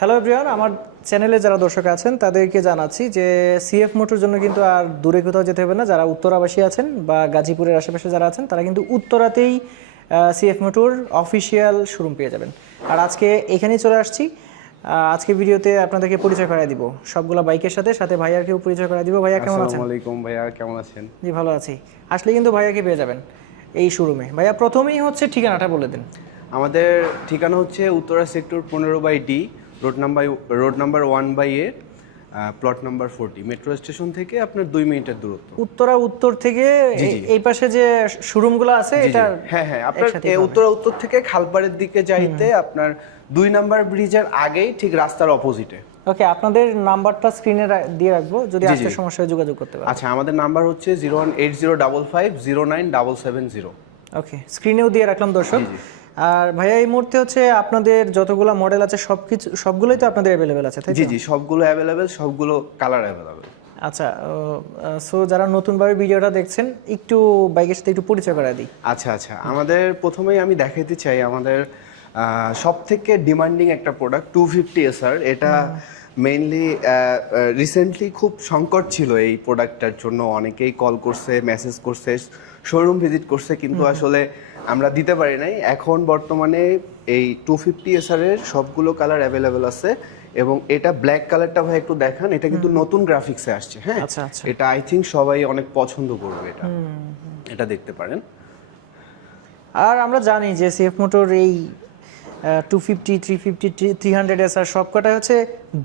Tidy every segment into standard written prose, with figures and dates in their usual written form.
Hello everyone, আমার চ্যানেলে যারা দর্শক আছেন তাদেরকে জানাচ্ছি যে সিএফ মোটর জন্য কিন্তু আর দূরে কোথাও যেতে হবে না। যারা উত্তরাবাসী আছেন বা গাজীপুরের আশেপাশে যারা আছেন তারা কিন্তু উত্তরাতেই সিএফ মোটর অফিসিয়াল শোরুম পেয়ে যাবেন। আর আজকে এখানেই চলে আসছি। আজকে ভিডিওতে আপনাদেরকে পরিচয় করায় দিব সবগুলা বাইকের সাথে সাথে ভাইয়াকেও পরিচয় করায় দিব। ভাইয়া কেমন আছেন? আসসালামু আলাইকুম ভাইয়া, কেমন আছেন? জি ভালো আছি। আসলে কিন্তু ভাইয়াকে পেয়ে যাবেন এই শোরুমে। ভাইয়া প্রথমেই হচ্ছে ঠিকানাটা বলে দিন। আমাদের ঠিকানা হচ্ছে Uttara sector 15/D, road number 1/A, plot number 40, metro station থেকে আপনার 2 মিনিটের দূরত্ব। উত্তরা উত্তর থেকে এই পাশে যে শোরুমগুলো আছে এটা হ্যাঁ, আপনার উত্তরা উত্তর থেকে খালপাড়ের দিকে যাইতে আপনার 2 নাম্বার ব্রিজের আগেই ঠিক রাস্তার অপোজিটে। ওকে, আপনাদের নাম্বারটা স্ক্রিনে দিয়ে রাখবো, যদি আসতে সমস্যা হয় যোগাযোগ করতে পারেন। আচ্ছা, আমাদের নাম্বার হচ্ছে 01805509770। ওকে, স্ক্রিনেও দিয়ে রাখলাম দর্শক। আর ভাইয়া এই মুহূর্তে হচ্ছে আপনাদের যতগুলো মডেল আছে সবগুলোই তো আপনাদের অ্যাভেলেবেল আছে, তাই তো? জি, সবগুলো অ্যাভেলেবেল, সবগুলো কালার অ্যাভেলেবেল। আচ্ছা, সো যারা নতুনভাবে ভিডিওটা দেখছেন একটু বাইকের সাথে একটু পরিচয় করায় দিই। আচ্ছা, আমাদের প্রথমেই আমি দেখাইতে চাই আমাদের সব থেকে ডিমান্ডিং একটা প্রোডাক্ট 250SR। এটা মেইনলি রিসেন্টলি খুব সংকট ছিল এই প্রোডাক্টটার জন্য। অনেকেই কল করছে, মেসেজ করছে, শোরুম ভিজিট করছে, কিন্তু আসলে আমরা দিতে পারি নাই। এখন বর্তমানে এই 250SR এর সবগুলো কালার অ্যাভেলেবেল আছে এবং এটা ব্ল্যাক কালারটা ভাই একটু দেখান। এটা কিন্তু নতুন গ্রাফিক্সে আসছে। হ্যাঁ, আচ্ছা। এটা আই থিঙ্ক সবাই অনেক পছন্দ করবে। এটা দেখতে পারেন। আর আমরা জানি যে সিএফ মোটর এই 250, 350, 300SR সবকটা হচ্ছে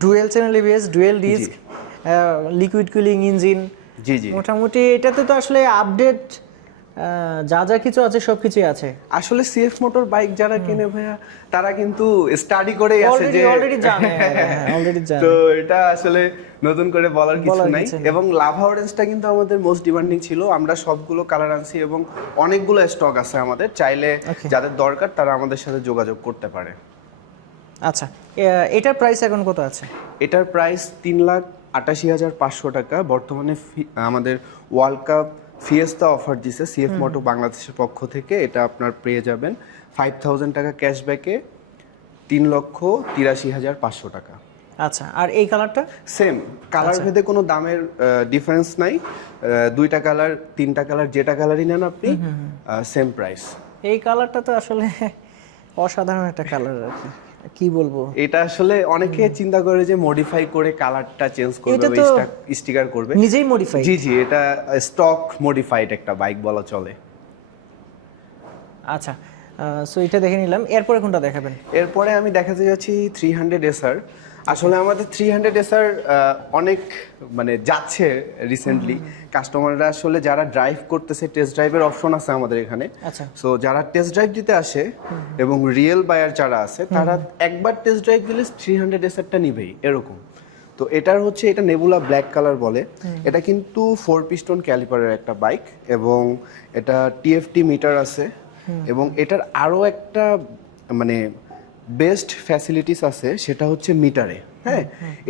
dual channel ABS, dual disc, liquid cooling engine. জি, মোটামুটি এটাতে তো আসলে আপডেট যা কিছু আছে সবকিছুই আছে। আসলে সিএফ মোটর বাইক যারা কিনে ভাইয়া তারা কিন্তু স্টাডি করেই আছে যে অলরেডি জানে। তো এটা আসলে নতুন করে বলার কিছু নাই। এবং লাভা অরেঞ্জটা কিন্তু আমাদের মোস্ট ডিমান্ডিং ছিল। আমরা সবগুলো কালার আনছি এবং অনেকগুলো স্টক আছে আমাদের। চাইলে যাদের দরকার তারা আমাদের সাথে যোগাযোগ করতে পারে। আচ্ছা, এটার প্রাইস এখন কত আছে? এটার প্রাইস 3,88,500 টাকা। বর্তমানে আমাদের ওয়ার্ল্ড কাপ ফিয়েস্তা অফার দিছে সিএফ মোটর বাংলাদেশের পক্ষ থেকে। এটা আপনার পেয়ে যাবেন 5,000 টাকা ক্যাশব্যাকে, 3,83,500 টাকা। আচ্ছা, আর এই কালারটা? সেম কালার ভেদে কোনো দামের ডিফারেন্স নাই। 2টা কালার 3টা কালার যেটা কালারই নেন আপনি সেম প্রাইস। এই কালারটা তো আসলে অসাধারণ একটা কালার আর কি বলবো। এটা আসলে অনেকে চিন্তা করে যে মডিফাই করে কালারটা চেঞ্জ করবে, স্টিকার করবে। নিজেই মডিফাই? জি, এটা স্টক মডিফাইড একটা বাইক বলা চলে। আচ্ছা, সো এটা দেখে নিলাম। এরপরে কোনটা দেখাবেন? এরপরে আমি দেখাতে যাচ্ছি 300SR। আসলে আমাদের 300SR অনেক যাচ্ছে রিসেন্টলি। কাস্টমাররা আসলে যারা ড্রাইভ করতেছে, টেস্ট ড্রাইভের অপশন আছে আমাদের এখানে। আচ্ছা, সো যারা টেস্ট ড্রাইভ দিতে আসে এবং রিয়েল বায়ার যারা আছে তারা একবার টেস্ট ড্রাইভ দিলে 300SRটা নিবেই এরকম। তো এটা নেবুলা ব্ল্যাক কালার বলে। এটা কিন্তু 4 পিস্টন ক্যালিপারের একটা বাইক এবং এটা টিএফটি মিটার আছে এবং এটার আরো একটা বেস্ট ফ্যাসিলিটিস আছে, সেটা হচ্ছে মিটারে। হ্যাঁ,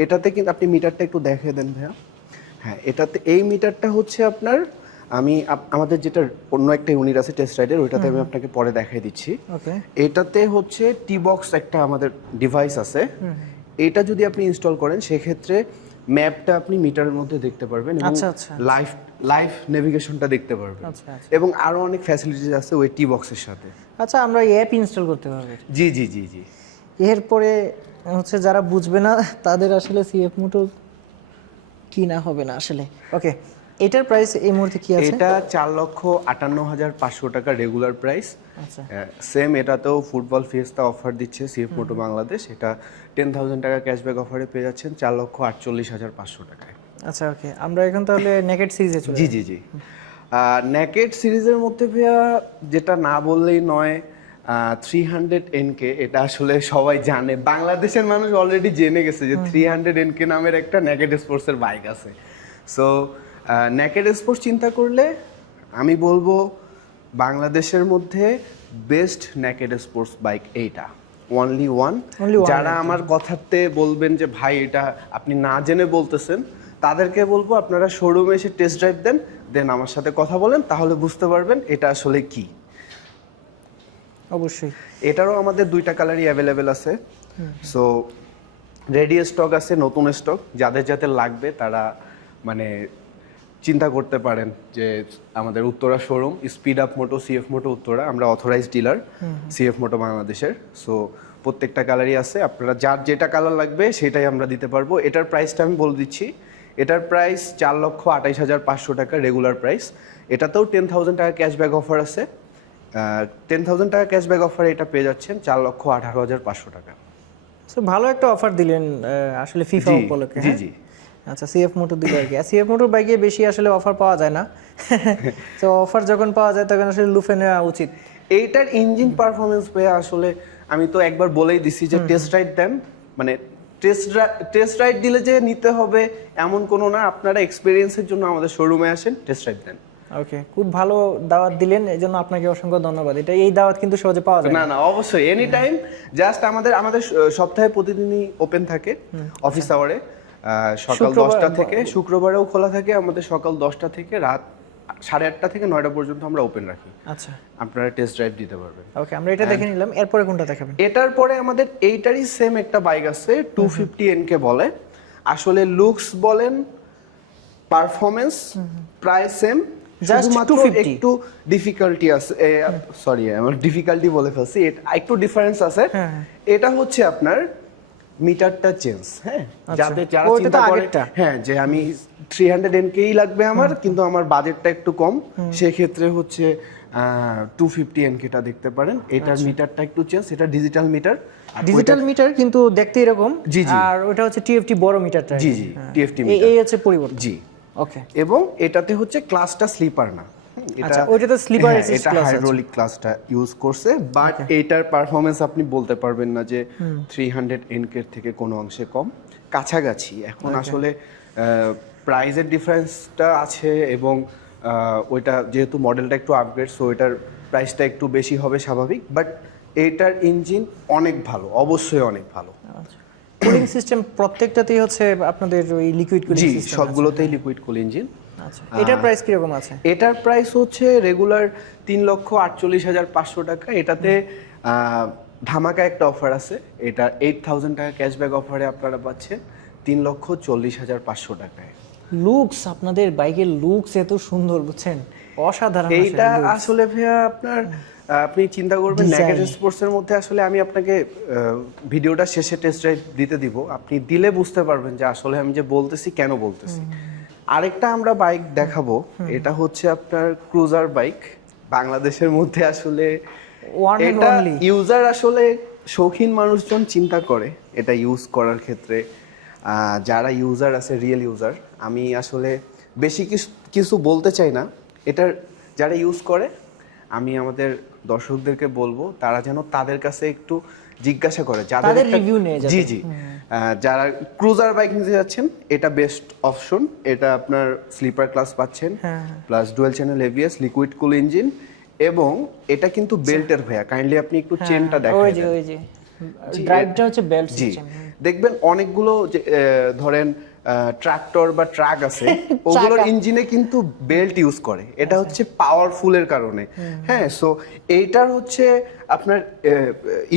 এটাতে কিন্তু আপনি মিটারটা একটু দেখিয়ে দেন ভাইয়া। হ্যাঁ, এটাতে এই মিটারটা হচ্ছে আপনার আমাদের যেটা অন্য একটা ইউনিট আছে টেস্ট রাইডের, ওইটাতে আমি আপনাকে পরে দেখাই দিচ্ছি। এটাতে হচ্ছে টি বক্স একটা আমাদের ডিভাইস আছে। এটা যদি আপনি ইনস্টল করেন সেক্ষেত্রে ম্যাপটা আপনি মিটারের মধ্যে দেখতে পারবেন এবং লাইভ নেভিগেশনটা দেখতে পারবেন এবং আরো অনেক ফ্যাসিলিটিস আছে ওই টি বক্সের সাথে। আচ্ছা, আমরা অ্যাপ ইনস্টল করতে পারবো? জি। এরপরে হচ্ছে যারা বুঝবে না তাদের আসলে সিএফ মোটর কিনা হবে না আসলে। ওকে, এটার প্রাইস এই মুহূর্তে কি আছে? এটা 4,58,500 টাকা রেগুলার প্রাইস। আচ্ছা, সেম এটাতেও ফুটবল ফিয়েস্তা অফার দিচ্ছে সিএফ মোটর বাংলাদেশ। এটা 10,000 টাকা ক্যাশব্যাক অফারে পেয়ে যাচ্ছেন 4,48,500 টাকায়। আচ্ছা, ওকে, আমরা এখন তাহলে নেকেড সিরিজে চলে জি। নেকেড সিরিজের মধ্যে ভাইয়া যেটা না বললেই নয়, 300NK। এটা আসলে সবাই জানে, বাংলাদেশের মানুষ অলরেডি জেনে গেছে যে 300NK নামের একটা নেকেড স্পোর্টসের বাইক আছে। সো নেকেড স্পোর্টস চিন্তা করলে আমি বলবো বাংলাদেশের মধ্যে বেস্ট নেকেড স্পোর্টস বাইক এইটা, অনলি ওয়ান। যারা আমার কথাতে বলবেন যে ভাই এটা আপনি না জেনে বলতেছেন, তাদেরকে বলবো আপনারা শোরুমে এসে টেস্ট ড্রাইভ দেন আমার সাথে কথা বলেন, তাহলে বুঝতে পারবেন এটা আসলে কি। অবশ্যই এটারও আমাদের 2টা কালারই অ্যাভেলেবেল আছে। সো রেডি স্টক আছে, নতুন স্টক, যাদের যাদের লাগবে তারা মানে চিন্তা করতে পারেন যে আমাদের উত্তরা শোরুম স্পিড আপ মোটো, সিএফ মোটো উত্তরা, আমরা অথরাইজড ডিলার সিএফ মোটো বাংলাদেশের। সো প্রত্যেকটা কালারই আছে, আপনারা যার যেটা কালার লাগবে সেটাই আমরা দিতে পারবো। এটার প্রাইসটা আমি বলে দিচ্ছি, এটার প্রাইস 4,28,500 টাকা রেগুলার প্রাইস। এটাতেও 10,000 টাকা ক্যাশব্যাক অফার আছে। 10,000 টাকা ক্যাশব্যাক অফারে এটা পেয়ে যাচ্ছেন 4,18,500 টাকা। সো ভালো একটা অফার দিলেন আসলে ফিফা উপলক্ষে। জি জি। আচ্ছা, সিএফ মোটর দিলে আর কি, সিএফ মোটর বাইকে বেশি আসলে অফার পাওয়া যায় না। তো অফার যখন পাওয়া যায় তখন আসলে লুফে নেওয়া উচিত। এইটার ইঞ্জিন পারফরমেন্স পেয়ে আসলে আমি তো একবার বলেই দিছি যে টেস্ট রাইড দেন, মানে টেস্ট রাইড দিলে যে নিতে হবে এমন কোনো না, আপনারা এক্সপিরিয়েন্সের জন্য আমাদের শোরুমে আসেন, টেস্ট রাইড দেন। ওকে, খুব ভালো দাওয়াত দিলেন, এই জন্য আপনাকে অসংখ্য ধন্যবাদ। এই দাওয়াত কিন্তু সহজে পাওয়া যায় না না, অবশ্যই এনি টাইম। জাস্ট আমাদের সপ্তাহে প্রতিদিনই ওপেন থাকে অফিস আওয়ারে, সকাল 10টা থেকে, শুক্রবারেও খোলা থাকে আমাদের সকাল 10টা থেকে রাত 8:30 থেকে 9টা পর্যন্ত আমরা ওপেন রাখি। আচ্ছা, আপনারা টেস্ট ড্রাইভ দিতে পারবেন। ওকে, আমরা এটা দেখে নিলাম, এরপরে কোনটা দেখাবেন? এটার পরে আমাদের এইটারই সেম একটা বাইক আছে, 250 NK বলে। আসলে লুকস বলেন, পারফরমেন্স প্রায় সেম, শুধুমাত্র একটু ডিফিকাল্টি আছে, সরি আমার ডিফিকাল্টি বলে ফেলছি, একটু ডিফারেন্স আছে। এটা হচ্ছে আপনার মিটারটা চেঞ্জ, হ্যাঁ, যাদের যারা চিন্তা করে হ্যাঁ যে আমি 300 NKই লাগবে আমার, কিন্তু আমার বাজেটটা একটু কম, সেই ক্ষেত্রে হচ্ছে 250 NKটা দেখতে পারেন। এটার মিটারটা একটু চেঞ্জ, এটা ডিজিটাল মিটার। ডিজিটাল মিটার কিন্তু দেখতে এরকম, জি জি, আর ওটা হচ্ছে টিএফটি বড় মিটারটা। জি জি, টিএফটি মিটার, এই হচ্ছে পরিবর্তন। জি, ওকে। এবং এটাতে হচ্ছে ক্লাসটা স্লিপার না, আচ্ছা, ওইটাতে স্লিপার অ্যাসিস্ট ক্লাস আছে, হাইড্রোলিক ক্লাসটা ইউজ করছে। বাট এটার পারফরম্যান্স আপনি বলতে পারবেন না যে 300 NK এর থেকে কোনো অংশে কম, কাছাকাছি। এখন আসলে প্রাইসের ডিফারেন্সটা আছে, এবং ওইটা যেহেতু মডেলটা একটু আপগ্রেড, সো এটার প্রাইসটা একটু বেশি হবে স্বাভাবিক। বাট এটার ইঞ্জিন অনেক ভালো, অবশ্যই অনেক ভালো। কুলিং সিস্টেম প্রত্যেকটাতেই হচ্ছে আপনাদের ওই লিকুইড কুলিং সিস্টেম? জি, সবগুলোতেই লিকুইড কুল ইঞ্জিন। আচ্ছা, এটার প্রাইস কি রকম আছে? এটার প্রাইস হচ্ছে রেগুলার 3,48,500 টাকা। এটাতে ধামাকা একটা অফার আছে, এটা 8,000 টাকা ক্যাশব্যাক অফারে আপনারা পাচ্ছেন 3,40,500 টাকায়। লুকস, আপনাদের বাইকের লুকস এত সুন্দর, বুঝছেন, অসাধারণ। এইটা আসলে ভাইয়া আপনার আপনি চিন্তা করবেন নেকেড স্পোর্টসের মধ্যে, আসলে আমি আপনাকে ভিডিওটা শেষে টেস্ট ড্রাইভ দিতে দিব, আপনি দিলে বুঝতে পারবেন যে আসলে আমি যে বলতেছি কেন বলতেছি। আরেকটা আমরা বাইক দেখাবো, এটা হচ্ছে আপনার ক্রুজার বাইক, বাংলাদেশের মধ্যে আসলে এটা ইউজার আসলে শৌখিন মানুষজন চিন্তা করে এটা ইউজ করার ক্ষেত্রে। যারা ইউজার আছে, রিয়েল ইউজার, আমি আসলে বেশি কিছু বলতে চাই না। এটার যারা ইউজ করে, আমি আমাদের দর্শকদেরকে বলবো তারা যেন তাদের কাছে একটু জিজ্ঞাসা করে, যাদের রিভিউ নিয়ে যাবে। জি জি, যারা ক্রুজার বাইক নিতে যাচ্ছেন, এটা বেস্ট অপশন। এটা আপনার স্লিপার ক্লাস পাচ্ছেন, plus dual channel ABS, liquid কুল ইঞ্জিন, এবং এটা কিন্তু বেল্টের ভাইয়া, কাইন্ডলি আপনি একটু চেনটা দেখেন। ওই যে ড্রাইভটা হচ্ছে বেল্ট সিস্টেম। দেখবেন অনেকগুলো যে ধরেন ট্রাক্টর বা ট্রাক আছে, ওগুলোর ইঞ্জিনে কিন্তু বেল্ট ইউজ করে, এটা হচ্ছে পাওয়ারফুলের কারণে। হ্যাঁ, সো এইটার হচ্ছে আপনার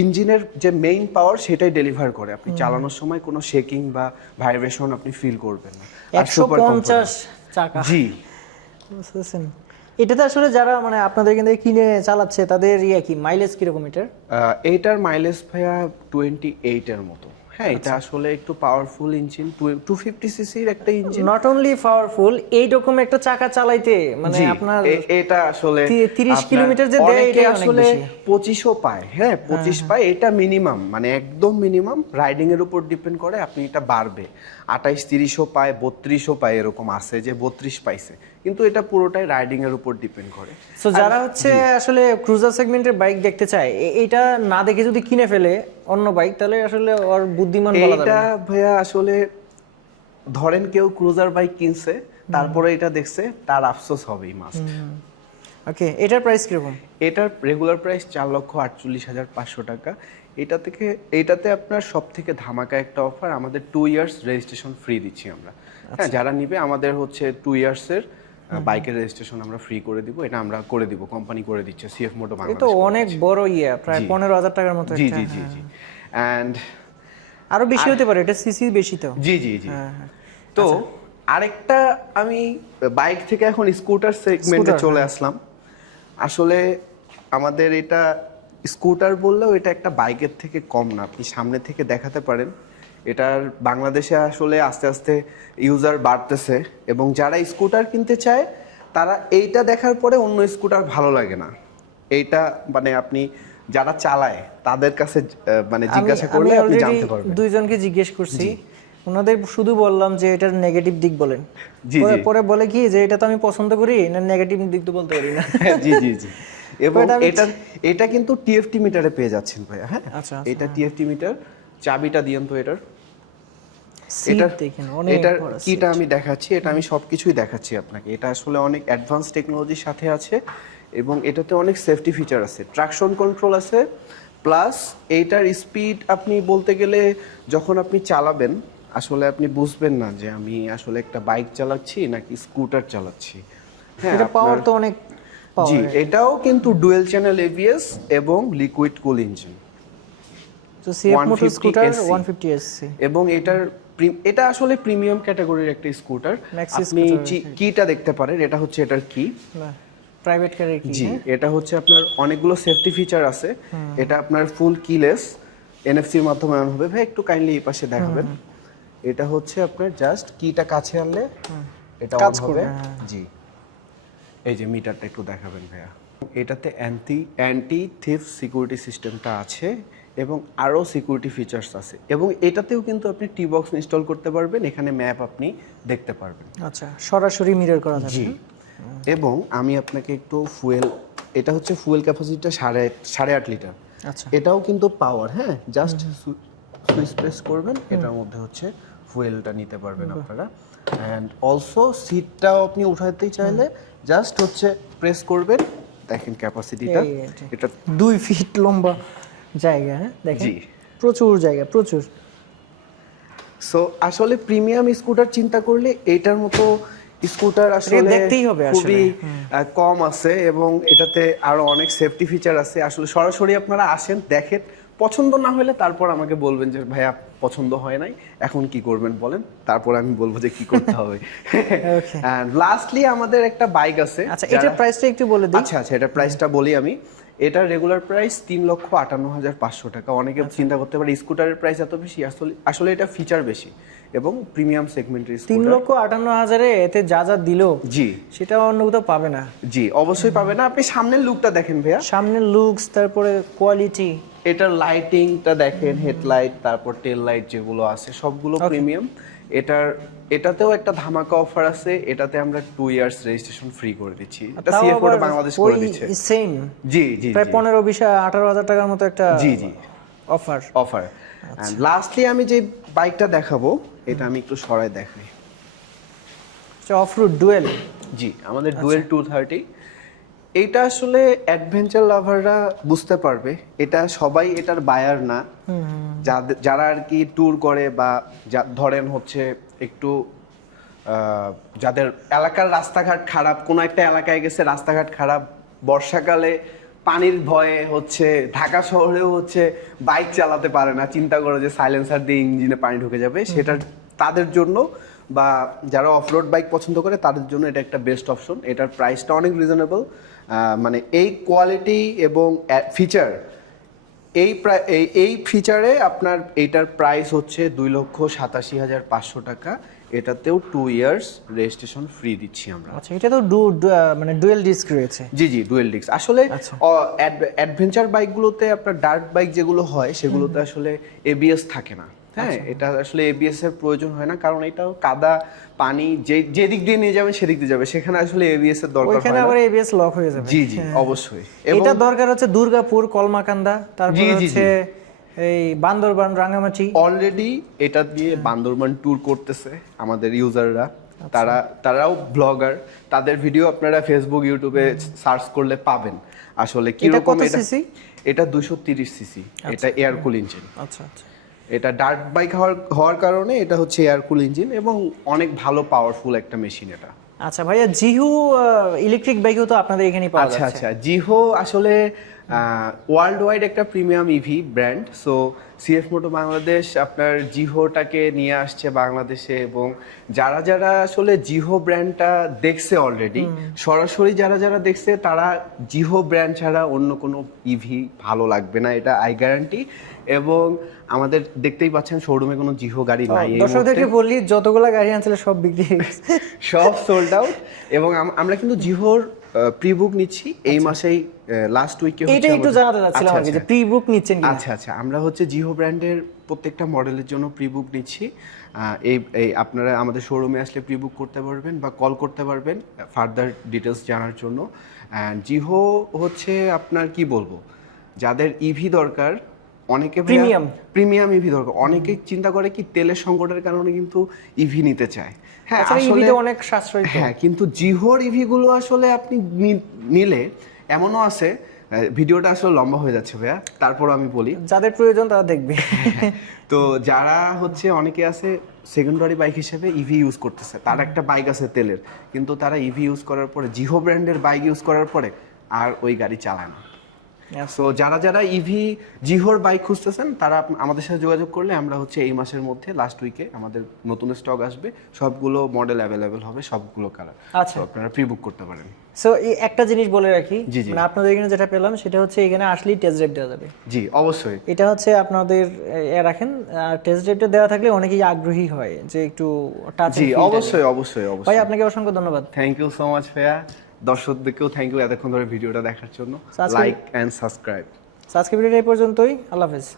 ইঞ্জিনের যে মেইন পাওয়ার সেটাই ডেলিভার করে, আপনি চালানোর সময় কোনো শেকিং বা ভাইব্রেশন আপনি ফিল করবেন না। 150 চাকা, জি, বুঝছেন। এটাতে আসলে যারা মানে আপনাদের এখান থেকে কিনে চালাচ্ছে তাদের কি মাইলেজ কিরকম এটার? এইটার মাইলেজ ভাইয়া 28 এর মতো। হ্যাঁ, এটা আসলে একটু পাওয়ারফুল ইঞ্জিন, 250 সিসির একটা ইঞ্জিন। নট অনলি পাওয়ারফুল, এই রকম একটা চাকা চালাইতে মানে আপনার এটা আসলে 30 কিলোমিটার যে দেয়, এটা আসলে 25ও পায়। হ্যাঁ, 25 পায়, এটা মিনিমাম, মানে একদম মিনিমাম। রাইডিং এর উপর ডিপেন্ড করে, আপনি এটা বাড়বে 28-30ও পায়, 32ও পায়, এরকম আছে যে 32 পাইছে, কিন্তু এটা পুরোটাই রাইডিং এর উপর ডিপেন্ড করে। সো যারা হচ্ছে আসলে ক্রুজার সেগমেন্টের বাইক দেখতে চায়, এটা না দেখে যদি কিনে ফেলে অন্য বাইক, তাহলে আসলে ওর বুদ্ধিমান বলা যাবে না। এটা ভাইয়া আসলে ধরেন কেউ ক্রুজার বাইক কিনছে, তারপরে এটা দেখছে, তার আফসোস হবেই মাস্ট। ওকে, এটার প্রাইস কিরকম? এটার রেগুলার প্রাইস 4,48,500 টাকা। এটাতে আপনার সব থেকে ধামাকা একটা অফার, আমাদের 2 ইয়ার্স রেজিস্ট্রেশন ফ্রি দিচ্ছি আমরা। হ্যাঁ, যারা নিবে আমাদের হচ্ছে 2 ইয়ার্সের বাইকের রেজিস্ট্রেশন আমরা ফ্রি করে দিব। এটা আমরা করে দিব, কোম্পানি করে দিচ্ছে, সিএফ মোটো বাংলাদেশ। এটা অনেক বড় প্রায় 15,000 টাকার মতো। জি জি জি জি। অ্যান্ড আরো বেশি হতে পারে, এটা সিসি বেশি তো। জি জি জি। হ্যাঁ, হ্যাঁ। তো আরেকটা আমি বাইক থেকে এখন স্কুটার সেগমেন্টে চলে আসলাম। আসলে আমাদের এটা স্কুটার বললেও এটা একটা বাইকের থেকে কম না, আপনি সামনে থেকে দেখাতে পারেন। এটার বাংলাদেশে আসলে আস্তে আস্তে ইউজার বাড়তেছে, এবং যারা স্কুটার কিনতে চায় তারা এইটা দেখার পরে অন্য স্কুটার ভালো লাগে না। এইটা মানে আপনি যারা চালায় তাদের কাছে মানে জিজ্ঞাসা করলে আপনি জানতে পারবেন। দুইজনকে জিজ্ঞেস করছি, ওনাদের শুধু বললাম যে এটার নেগেটিভ দিক বলেন, জি জি পরে বলে কি যে এটা তো আমি পছন্দ করি না, নেগেটিভ দিক তো বলতে পারি না। জি জি জি। এবং এটা কিন্তু টিএফটি মিটারে পেয়ে যাচ্ছেন ভাইয়া। হ্যাঁ, আচ্ছা, এটা টিএফটি মিটার। চাবিটা দিয়েন তো এটার। সিট দেখেন অনেক এটার বড় কিটা আমি দেখাচ্ছি, এটা আমি সবকিছুই দেখাচ্ছি আপনাকে। এটা আসলে অনেক অ্যাডভান্স টেকনোলজির সাথে আছে, এবং এটাতে অনেক সেফটি ফিচার আছে, ট্রাকশন কন্ট্রোল আছে, প্লাস এইটার স্পিড আপনি বলতে গেলে যখন আপনি চালাবেন আসলে আপনি বুঝবেন না যে আমি আসলে একটা বাইক চালাচ্ছি নাকি স্কুটার চালাচ্ছি। হ্যাঁ, এটা পাওয়ার তো অনেক জি, এটাও কিন্তু ডুয়েল চ্যানেল এবিএস এবং লিকুইড কুল ইঞ্জিন। তো CF motor 150 scooter SC 150 SC, এবং এটা আসলে প্রিমিয়াম ক্যাটাগরির একটা স্কুটার। Maxi আপনি scooter, কিটা দেখতে পারেন, এটা হচ্ছে এটার কি। না প্রাইভেট কারের কি? জি, এটা হচ্ছে আপনার অনেকগুলো সেফটি ফিচার আছে। এটা আপনার ফুল কিলেস, এনএফসির মাধ্যমে অন হবে। ভাই একটু কাইন্ডলি এই পাশে দেখাবেন। এটা হচ্ছে আপনার জাস্ট কিটা কাছে আনলে এটা কাজ অন হবে। করবে, জি, এই যে মিটারটা একটু দেখাবেন ভাইয়া। এটাতে অ্যান্টি থিফ সিকিউরিটি সিস্টেমটা আছে, এবং আরও সিকিউরিটি ফিচার্স আছে, এবং এটাতেও কিন্তু আপনি টি বক্স ইনস্টল করতে পারবেন, এখানে ম্যাপ আপনি দেখতে পারবেন। আচ্ছা, সরাসরি মিরর করা যাবে। জি, এবং আমি আপনাকে একটু ফুয়েল, এটা হচ্ছে ফুয়েল ক্যাপাসিটিটা 8.5 লিটার। আচ্ছা, এটাও কিন্তু পাওয়ার। হ্যাঁ, জাস্ট সুইচ প্রেস করবেন, এটার মধ্যে হচ্ছে ফুয়েলটা নিতে পারবেন আপনারা। অ্যান্ড অলসো সিটটাও আপনি উঠাইতে চাইলে জাস্ট হচ্ছে প্রেস করবেন, দেখেন ক্যাপাসিটিটা। এটা 2 ফিট লম্বা জায়গা, হ্যাঁ দেখেন, জি। প্রচুর জায়গা, প্রচুর। সো আসলে প্রিমিয়াম স্কুটার চিন্তা করলে এইটার মতো স্কুটার আসলে দেখতেই হবে আসলে। খুবই কম আছে, এবং এটাতে আরো অনেক সেফটি ফিচার আছে। আসলে সরাসরি আপনারা আসেন, দেখেন, পছন্দ না হলে তারপর আমাকে বলবেন যে ভাইয়া পছন্দ হয় নাই, এখন কি করবেন বলেন, তারপর আমি বলবো যে কি করতে হবে। এন্ড লাস্টলি আমাদের একটা বাইক আছে। আচ্ছা, এটার প্রাইসটা একটু বলে দিই। আচ্ছা, এটার প্রাইসটা বলি আমি। এটার রেগুলার প্রাইস 3,58,500 টাকা। অনেকে চিন্তা করতে পারে স্কুটারের প্রাইস এত বেশি, আসলে এটা ফিচার বেশি এবং প্রিমিয়াম সেগমেন্টের স্কুটার। 3,58,000-এ এতে যা যা দিলো, জি, সেটা অন্য কোথাও পাবে না। জি, অবশ্যই পাবে না। আপনি সামনের লুকটা দেখেন ভাইয়া, সামনের লুকস, তারপরে কোয়ালিটি, এটার লাইটিংটা দেখেন, হেডলাইট, তারপর টেল লাইট যেগুলো আছে সবগুলো প্রিমিয়াম। এটাতেও একটা ধামাকা অফার আছে, এটাতে আমরা 2 ইয়ার্স রেজিস্ট্রেশন ফ্রি করে দিচ্ছি। এটা সিএফ ওটা বাংলাদেশ করে দিচ্ছে। সেম, জি জি, প্রায় 15-20-18,000 টাকার মতো একটা জি জি অফার। এন্ড লাস্টলি আমি যে বাইকটা দেখাবো, এটা আমি একটু সরাই দেখাই। Off-road dual. জি, আমাদের ডুয়েল 230। এইটা আসলে অ্যাডভেঞ্চার লাভাররা বুঝতে পারবে। এটা সবাই এটার বায়ার না, যারা আর কি ট্যুর করে বা ধরেন হচ্ছে একটু যাদের এলাকার রাস্তাঘাট খারাপ, কোনো একটা এলাকায় গেছে রাস্তাঘাট খারাপ, বর্ষাকালে পানির ভয়ে হচ্ছে ঢাকা শহরেও হচ্ছে বাইক চালাতে পারে না, চিন্তা করে যে সাইলেন্সার দিয়ে ইঞ্জিনে পানি ঢুকে যাবে, সেটা তাদের জন্য, বা যারা অফরোড বাইক পছন্দ করে তাদের জন্য এটা একটা বেস্ট অপশন। এটার প্রাইসটা অনেক রিজনেবল, মানে এই কোয়ালিটি এবং ফিচার, এই ফিচারে আপনার এইটার প্রাইস হচ্ছে 2,87,500 টাকা। এটাতেও 2 ইয়ার্স রেজিস্ট্রেশন ফ্রি দিচ্ছি আমরা। আচ্ছা, এটা তো মানে ডুয়েল ডিস্ক রয়েছে। জি জি, ডুয়েল ডিস্ক। আসলে অ্যাডভেঞ্চার বাইকগুলোতে আপনার ডার্ট বাইক যেগুলো হয় সেগুলোতে আসলে এবিএস থাকে না। হ্যাঁ, এটা আসলে এবিএস এর প্রয়োজন হয় না, কারণ এটাও কাদা পানি যে দিক দিয়ে নিয়ে যাবে সেদিক দিয়ে যাবে, সেখানে আসলে এবিএস এর দরকার হয় না। ওখানে আবার এবিএস লক হয়ে যাবে। জি জি, অবশ্যই। এটা দরকার হচ্ছে দুর্গাপুর, কলমাকান্দা, তারপর হচ্ছে এই বান্দরবান, রাঙ্গামাটি। অলরেডি এটা দিয়ে বান্দরবান ট্যুর করতেছে আমাদের ইউজাররা। তারাও ব্লগার, তাদের ভিডিও আপনারা ফেসবুক, ইউটিউবে সার্চ করলে পাবেন। আসলে কি রকম এটা 230 সিসি, এটা এয়ার কুল ইঞ্জিন। আচ্ছা আচ্ছা, এটা ডার্ট বাইক হওয়ার কারণে এটা হচ্ছে এয়ার কুল ইঞ্জিন, এবং অনেক ভালো পাওয়ারফুল একটা মেশিন এটা। আচ্ছা ভাইয়া, জিহু ইলেকট্রিক বাইকও তো আপনাদের এখানেই পাওয়া যাচ্ছে। আচ্ছা, জিহো আসলে ওয়ার্ল্ড ওয়াইড একটা premium EV brand. So CF Moto Bangladesh আপনার জিহোটাকে নিয়ে আসছে বাংলাদেশে, এবং যারা যারা আসলে জিহো ব্র্যান্ডটা দেখছে অলরেডি, সরাসরি যারা যারা দেখছে তারা জিহো ব্র্যান্ড ছাড়া অন্য কোনো ইভি ভালো লাগবে না, এটা আই গ্যারান্টি। এবং আমাদের দেখতেই পাচ্ছেন শোরুমে কোনো জিহো গাড়ি নাই এই দর্শকদেরকে মুহূর্তে। বললি যতগুলা গাড়ি আনছিল সব বিক্রি হয়ে গেছে। সব সোল্ড আউট। এবং আমরা কিন্তু জিহোর প্রি বুক নিচ্ছি এই মাসেই, লাস্ট উইকে। এটা একটু জানাতে চাচ্ছিলাম আর কি, যে প্রি বুক নিচ্ছেন কি? আচ্ছা আচ্ছা, আমরা হচ্ছে জিহো ব্র্যান্ডের প্রত্যেকটা মডেলের জন্য প্রি বুক নিচ্ছি। এই আপনারা আমাদের শোরুমে আসলে প্রি বুক করতে পারবেন বা কল করতে পারবেন ফার্দার ডিটেলস জানার জন্য। জিহো হচ্ছে আপনার কি বলবো, যাদের ইভি দরকার, অনেকে প্রিমিয়াম ইভি দরকার, অনেকে চিন্তা করে কি তেলের সংকটের কারণে কিন্তু ইভি নিতে চায়। হ্যাঁ আসলে অনেক সাশ্রয়ী। হ্যাঁ, কিন্তু জিহোর ইভি গুলো আসলে আপনি নিলে এমনও আছে, ভিডিওটা আসলে লম্বা হয়ে যাচ্ছে ভাইয়া, তারপর আমি বলি যাদের প্রয়োজন তারা দেখবে। তো যারা হচ্ছে অনেকে আছে সেকেন্ডারি বাইক হিসেবে ইভি ইউজ করতেছে, তার একটা বাইক আছে তেলের, কিন্তু তারা ইভি ইউজ করার পরে, জিহো ব্র্যান্ডের বাইক ইউজ করার পরে আর ওই গাড়ি চালায় না। সো যারা যারা ইভি জিহোর বাইক খুঁজতেছেন তারা আমাদের সাথে যোগাযোগ করলে আমরা হচ্ছে এই মাসের মধ্যে লাস্ট উইকে আমাদের নতুন স্টক আসবে, সবগুলো মডেল অ্যাভেলেবেল হবে, সবগুলো কালার। আচ্ছা, আপনারা প্রি বুক করতে পারেন। সো এই একটা জিনিস বলে রাখি, জি, জি। মানে আপনাদের এখানে যেটা পেলাম সেটা হচ্ছে এখানে আসলেই টেস্ট ড্রাইভ দেওয়া যাবে। জি অবশ্যই, এটা হচ্ছে আপনাদের রাখেন, আর টেস্ট ড্রাইভটা দেওয়া থাকলে অনেকেই আগ্রহী হয় যে একটু টাচ। জি অবশ্যই অবশ্যই ভাই অবশ্যই। আপনাকে অসংখ্য ধন্যবাদ। থ্যাংক ইউ সো মাচ ভাইয়া, দর্শকদেরকেও থ্যাংক ইউ এতক্ষণ ধরে ভিডিওটা দেখার জন্য। আজকে- লাইক অ্যান্ড সাবস্ক্রাইব। আজকে ভিডিওটা এই পর্যন্তই, আল্লাহ হাফেজ।